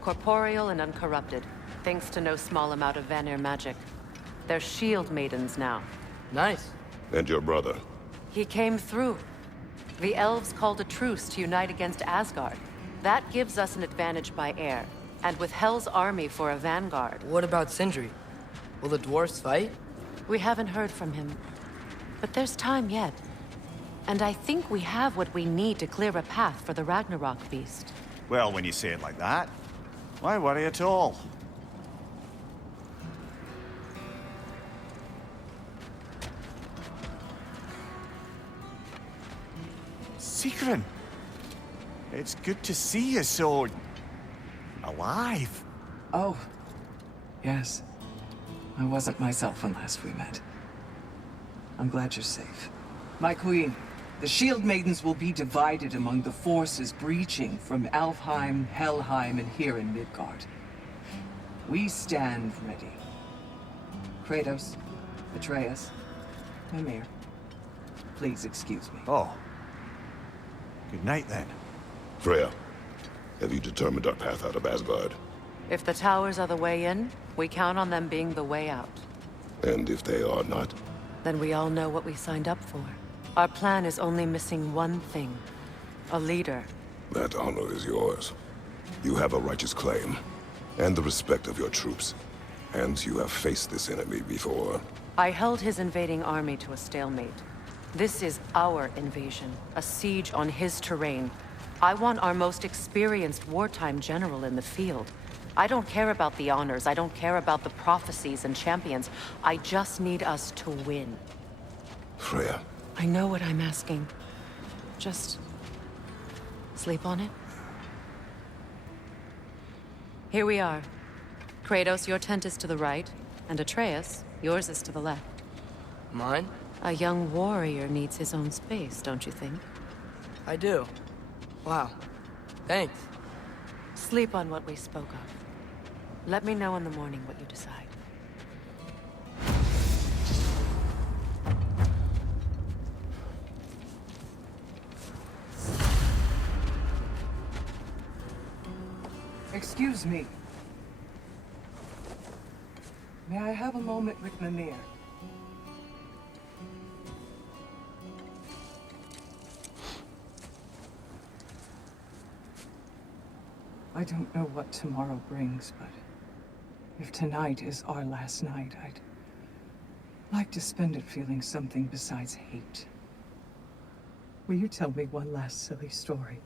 Corporeal and uncorrupted, thanks to no small amount of Vanir magic. They're shield maidens now. Nice. And your brother? He came through. The elves called a truce to unite against Asgard. That gives us an advantage by air, and with Hell's army for a vanguard. What about Sindri? Will the dwarves fight? We haven't heard from him. But there's time yet. And I think we have what we need to clear a path for the Ragnarok beast. Well, when you say it like that, why worry at all? Sigrun! It's good to see you so... alive. Oh, yes. I wasn't myself when last we met. I'm glad you're safe. My queen, the Shield Maidens will be divided among the forces breaching from Alfheim, Helheim, and here in Midgard. We stand ready. Kratos, Atreus, Mimir, please excuse me. Oh. Good night, then. Freya, have you determined our path out of Asgard? If the towers are the way in, we count on them being the way out. And if they are not? Then we all know what we signed up for. Our plan is only missing one thing. A leader. That honor is yours. You have a righteous claim, and the respect of your troops. And you have faced this enemy before. I held his invading army to a stalemate. This is our invasion, a siege on his terrain. I want our most experienced wartime general in the field. I don't care about the honors, I don't care about the prophecies and champions. I just need us to win. Freya. I know what I'm asking. Just... sleep on it? Here we are. Kratos, your tent is to the right, and Atreus, yours is to the left. Mine? A young warrior needs his own space, don't you think? I do. Wow. Thanks. Sleep on what we spoke of. Let me know in the morning what you decide. Excuse me. May I have a moment with Mimir? I don't know what tomorrow brings, but if tonight is our last night, I'd like to spend it feeling something besides hate. Will you tell me one last silly story?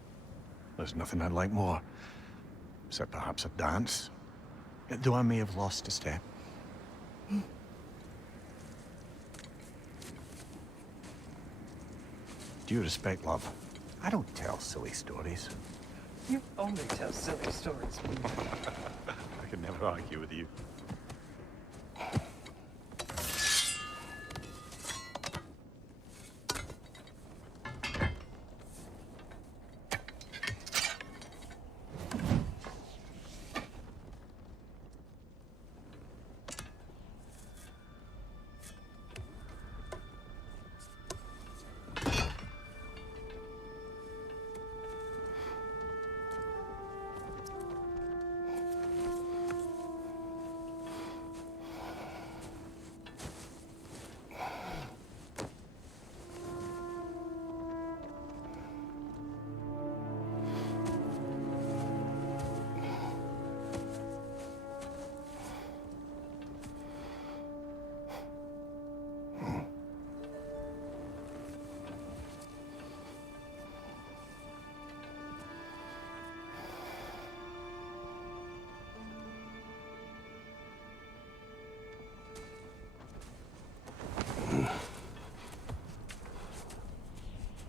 There's nothing I'd like more. Except perhaps a dance. Though I may have lost a step. Due respect, love. I don't tell silly stories. You only tell silly stories. I can never argue with you.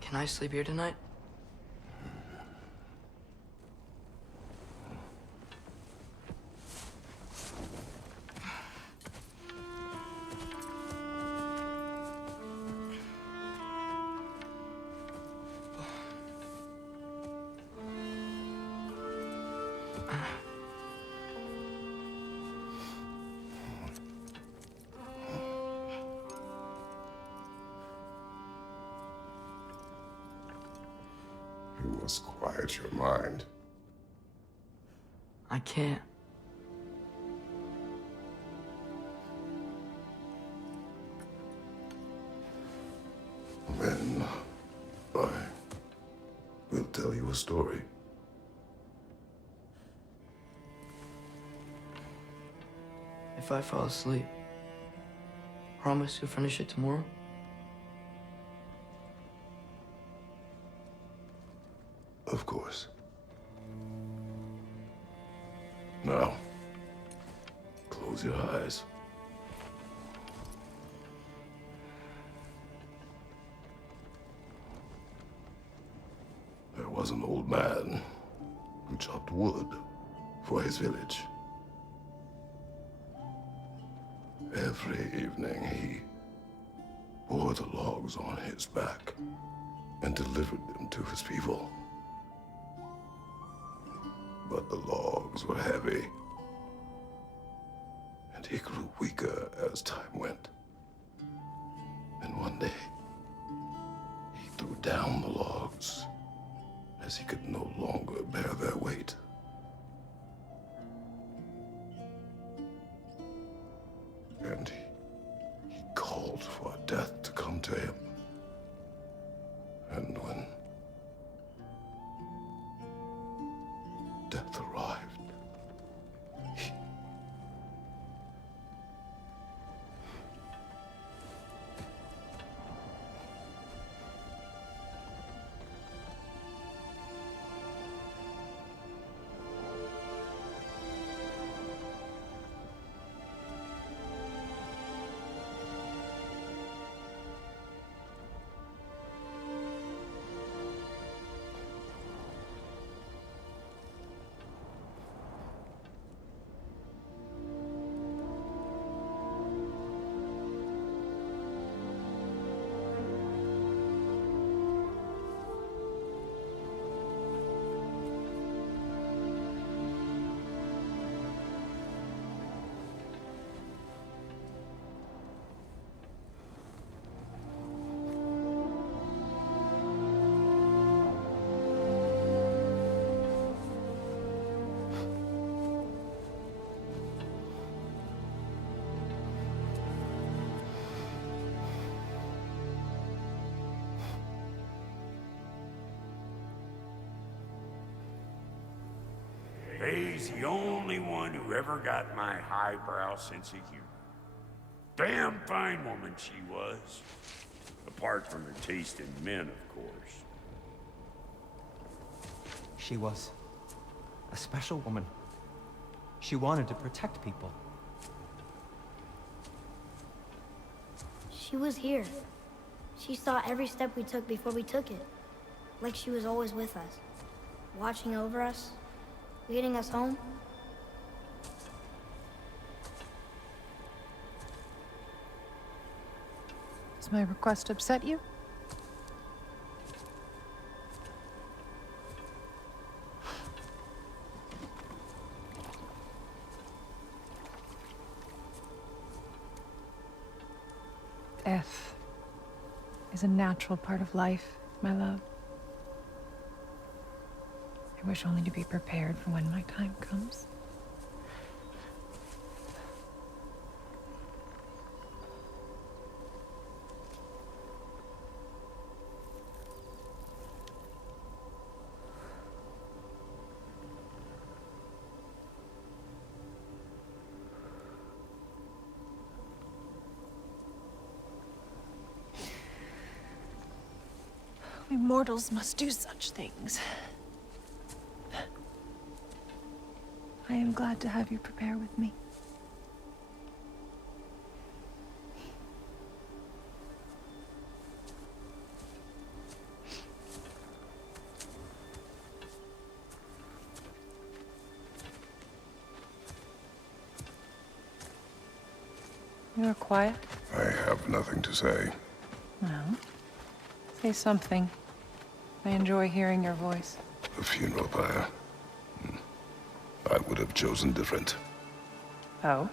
Can I sleep here tonight? You must quiet your mind. I can't. Then I will tell you a story. If I fall asleep, promise you'll finish it tomorrow? Of course. Now, close your eyes. There was an old man who chopped wood for his village. Every evening he bore the logs on his back and delivered them to his people. But the logs were heavy, and he grew weaker as time went. And one day, he threw down the logs as he could no longer bear their weight. And he called for death to come to him. And when death arrived, he... He's the only one who ever got my highbrow sense of humor. Damn fine woman she was. Apart from her taste in men, of course. She was a special woman. She wanted to protect people. She was here. She saw every step we took before we took it. Like she was always with us. Watching over us. Leading us home. Does my request upset you? Death is a natural part of life, my love. I wish only to be prepared for when my time comes. We mortals must do such things. I am glad to have you prepare with me. You're quiet. I have nothing to say. Well, say something. I enjoy hearing your voice. The funeral pyre. I would have chosen different. Oh?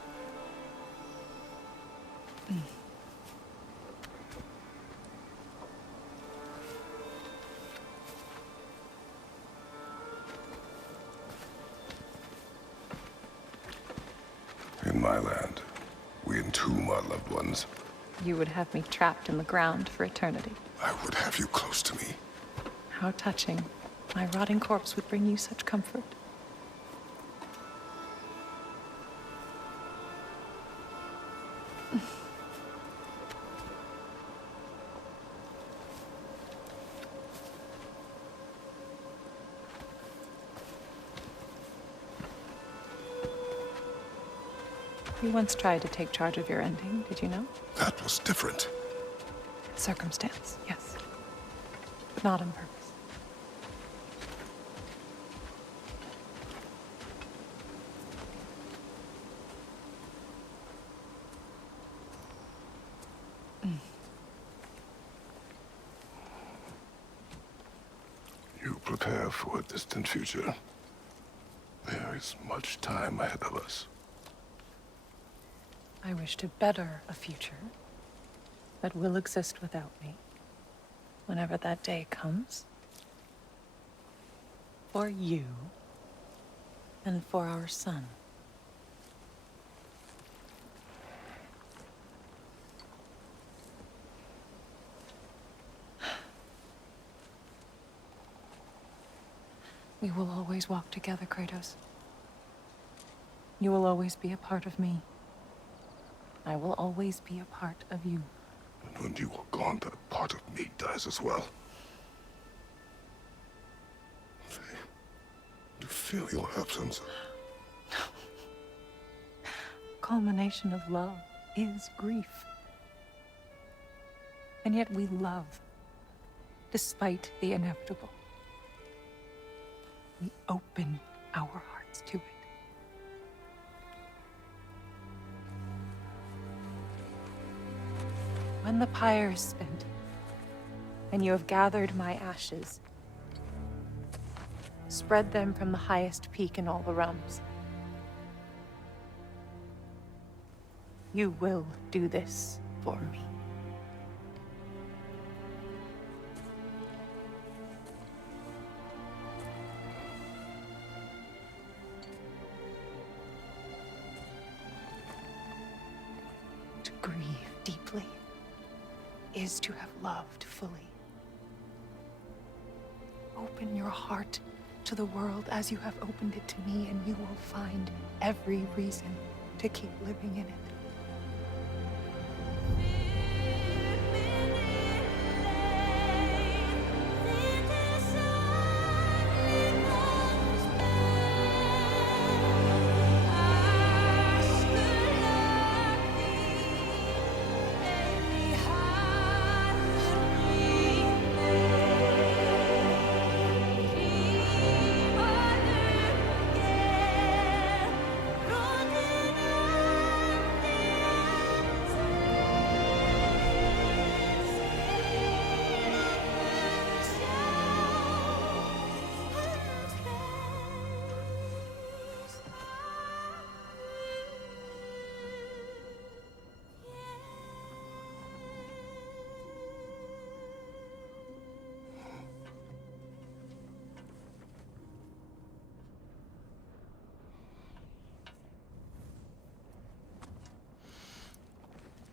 my land. We entomb our loved ones. You would have me trapped in the ground for eternity. I would have you close to me. How touching. My rotting corpse would bring you such comfort. You once tried to take charge of your ending, did you know? That was different. Circumstance, yes. But not on purpose. You prepare for a distant future. There is much time ahead of us. I wish to better a future that will exist without me, whenever that day comes. For you, and for our son. We will always walk together, Kratos. You will always be a part of me. I will always be a part of you. And when you are gone, that part of me dies as well. To feel your absence. Culmination of love is grief. And yet we love, despite the inevitable. We open our hearts to it. When the pyre is spent, and you have gathered my ashes, spread them from the highest peak in all the realms. You will do this for me. To grieve deeply is to have loved fully. Open your heart to the world as you have opened it to me, and you will find every reason to keep living in it.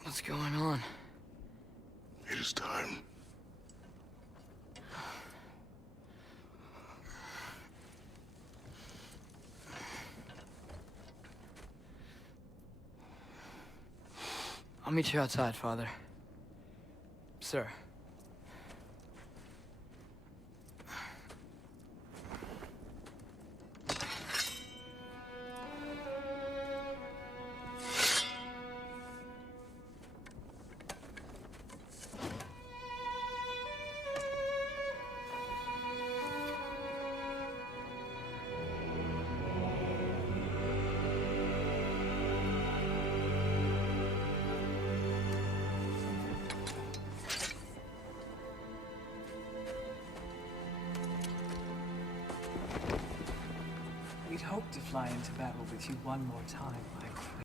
What's going on? It is time. I'll meet you outside, Father. Sir. We'd hoped to fly into battle with you one more time, Mike.